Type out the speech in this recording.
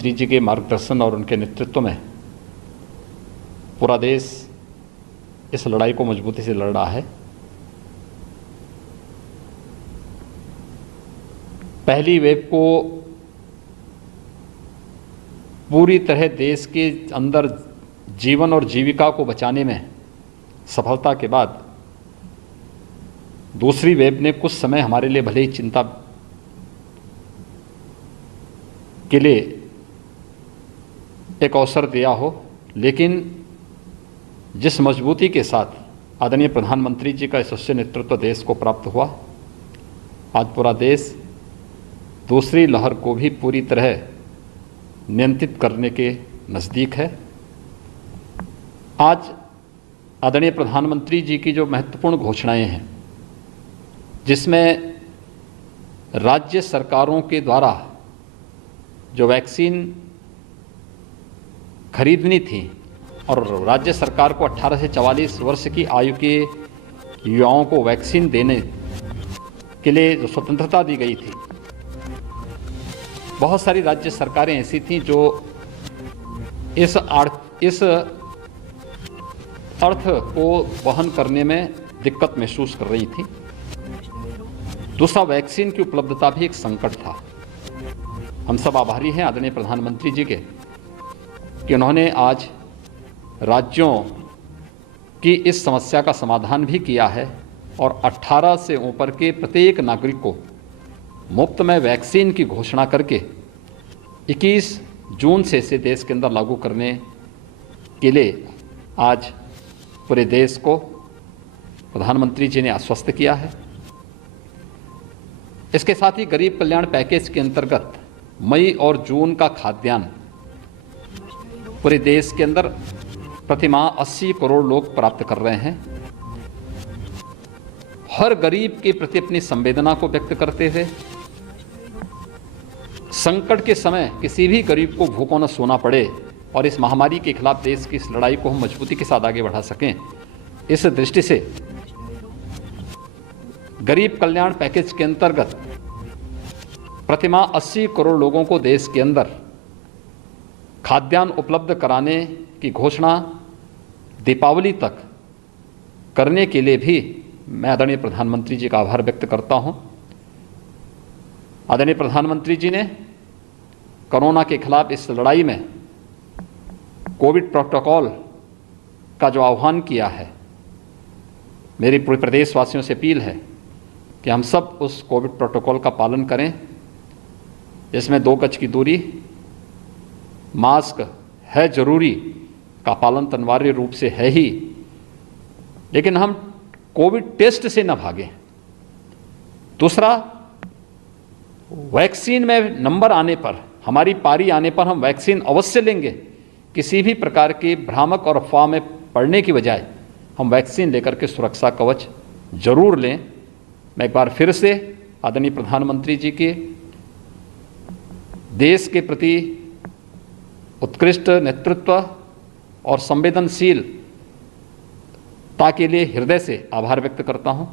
प्रधानमंत्री जी के मार्गदर्शन और उनके नेतृत्व में पूरा देश इस लड़ाई को मजबूती से लड़ रहा है। पहली वेव को पूरी तरह देश के अंदर जीवन और जीविका को बचाने में सफलता के बाद दूसरी वेव ने कुछ समय हमारे लिए भले ही चिंता के लिए एक अवसर दिया हो, लेकिन जिस मजबूती के साथ आदरणीय प्रधानमंत्री जी का यशस्वी नेतृत्व देश को प्राप्त हुआ, आज पूरा देश दूसरी लहर को भी पूरी तरह नियंत्रित करने के नज़दीक है। आज आदरणीय प्रधानमंत्री जी की जो महत्वपूर्ण घोषणाएं हैं, जिसमें राज्य सरकारों के द्वारा जो वैक्सीन खरीदनी थी और राज्य सरकार को 18 से 44 वर्ष की आयु के युवाओं को वैक्सीन देने के लिए जो स्वतंत्रता दी गई थी, बहुत सारी राज्य सरकारें ऐसी थीं जो इस अर्थ को वहन करने में दिक्कत महसूस कर रही थी। दूसरा, वैक्सीन की उपलब्धता भी एक संकट था। हम सब आभारी हैं आदरणीय प्रधानमंत्री जी के कि उन्होंने आज राज्यों की इस समस्या का समाधान भी किया है और 18 से ऊपर के प्रत्येक नागरिक को मुफ्त में वैक्सीन की घोषणा करके 21 जून से इसे देश के अंदर लागू करने के लिए आज पूरे देश को प्रधानमंत्री जी ने आश्वस्त किया है। इसके साथ ही गरीब कल्याण पैकेज के अंतर्गत मई और जून का खाद्यान्न पूरे देश के अंदर प्रतिमाह 80 करोड़ लोग प्राप्त कर रहे हैं। हर गरीब के प्रति अपनी संवेदना को व्यक्त करते हुए संकट के समय किसी भी गरीब को भूखों न सोना पड़े और इस महामारी के खिलाफ देश की इस लड़ाई को हम मजबूती के साथ आगे बढ़ा सकें, इस दृष्टि से गरीब कल्याण पैकेज के अंतर्गत प्रतिमाह 80 करोड़ लोगों को देश के अंदर खाद्यान्न उपलब्ध कराने की घोषणा दीपावली तक करने के लिए भी मैं आदरणीय प्रधानमंत्री जी का आभार व्यक्त करता हूं। आदरणीय प्रधानमंत्री जी ने कोरोना के खिलाफ इस लड़ाई में कोविड प्रोटोकॉल का जो आह्वान किया है, मेरी पूरे प्रदेशवासियों से अपील है कि हम सब उस कोविड प्रोटोकॉल का पालन करें, जिसमें 2 गज की दूरी, मास्क है जरूरी का पालन अनिवार्य रूप से है ही, लेकिन हम कोविड टेस्ट से न भागें। दूसरा, वैक्सीन में नंबर आने पर, हमारी पारी आने पर हम वैक्सीन अवश्य लेंगे। किसी भी प्रकार की भ्रामक और अफवाह में पड़ने की बजाय हम वैक्सीन लेकर के सुरक्षा कवच जरूर लें। मैं एक बार फिर से आदरणीय प्रधानमंत्री जी के देश के प्रति उत्कृष्ट नेतृत्व और संवेदनशीलता के लिए हृदय से आभार व्यक्त करता हूं।